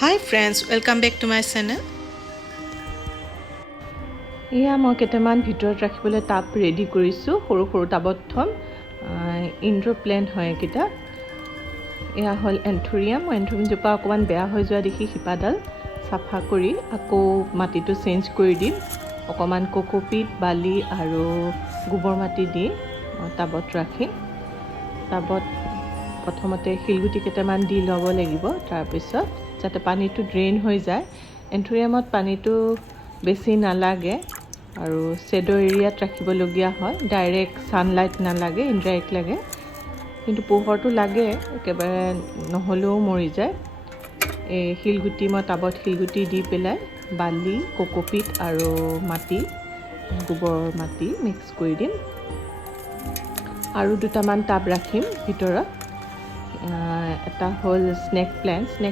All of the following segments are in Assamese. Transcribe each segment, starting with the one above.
Hi friends, welcome back to my channel. এয়া মই কেইটামান ভিতৰত ৰাখিবলৈ টাব ৰেডি কৰিছোঁ সৰু সৰু টাবত থম ইনডোৰ প্লেন্ট হয় এইকেইটা এয়া হ'ল এন্থুৰিয়াম জোপা অকণমান বেয়া হৈ যোৱা দেখি শিপাডাল চাফা কৰি আকৌ মাটিটো চেঞ্জ কৰি দিম অকণমান কোকোপিট বালি আৰু গোবৰ মাটি দি টাবত ৰাখিম টাবত প্ৰথমতে শিলগুটি কেইটামান দি ল'ব লাগিব তাৰপিছত যাতে পানীটো ড্ৰেইন হৈ যায় এন্থুৰিয়ামত পানীটো বেছি নালাগে আৰু শ্বেডো এৰিয়াত ৰাখিবলগীয়া হয় ডাইৰেক্ট সানলাইট নালাগে ইনডাইৰেক্ট লাগে কিন্তু পোহৰটো লাগে একেবাৰে নহলেও মৰি যায় এই শিলগুটি মই টাবত শিলগুটি দি পেলাই বালি কোকোপিট আৰু মাটি গোবৰ মাটি মিক্স কৰি দিম আৰু দুটামান টাব ৰাখিম ভিতৰত এটা হ'ল স্নেক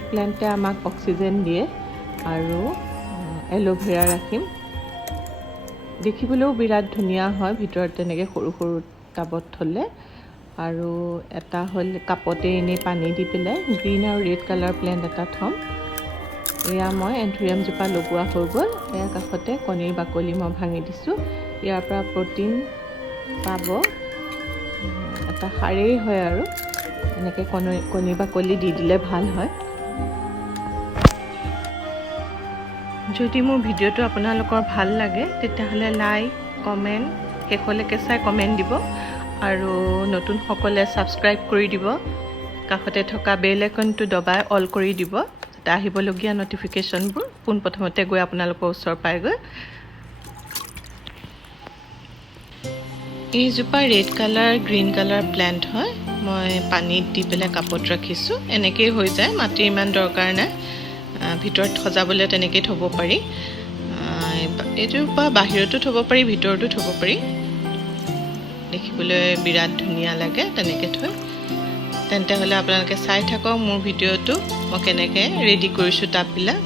প্ল্যান্টে আমাক অক্সিজেন দিয়ে আৰু এলোভেৰা ৰাখিম দেখিবলৈও বিৰাট ধুনীয়া হয় ভিতৰত তেনেকৈ সৰু সৰু টাবত থলে আৰু এটা হ'ল কাপতে এনে পানী দি পেলাই গ্ৰীণ আৰু ৰেড কালাৰ প্লেন্ট এটা থম এয়া মই এন্থুৰিয়াম জোপা লগোৱা হৈ গ'ল এয়া কাষতে কণীৰ বাকলি মই ভাঙি দিছোঁ ইয়াৰ পৰা প্ৰটিন পাব এটা সাৰেই হয় আৰু এনেকৈ কণীৰ বাকলি দি দিলে ভাল হয় যদি মোৰ ভিডিওটো আপোনালোকৰ ভাল লাগে তেতিয়াহ'লে লাইক কমেন্ট শেষলৈকে চাই কমেন্ট দিব আৰু নতুন সকলে সাবস্ক্ৰাইব কৰি দিব কাষতে থকা বেল আইকনটো দবাই অল কৰি দিব যাতে আহিবলগীয়া নটিফিকেশনবোৰ পোনপ্ৰথমতে গৈ আপোনালোকৰ ওচৰ পায়গৈ এই জোপা red colour green colour plant হয় মই পানীত দি পেলাই কাপত ৰাখিছোঁ এনেকৈ হৈ যায় মাটিৰ ইমান দৰকাৰ নাই ভিতৰত সজাবলৈ তেনেকৈ থব পাৰি এইজোপা বাহিৰতো থব পাৰি ভিতৰতো থব পাৰি দেখিবলৈ বিৰাট ধুনীয়া লাগে তেনেকৈ থৈ তেন্তে হ'লে আপোনালোকে চাই থাকক মোৰ ভিডিওটো মই কেনেকৈ ৰেডি কৰিছোঁ টাববিলাক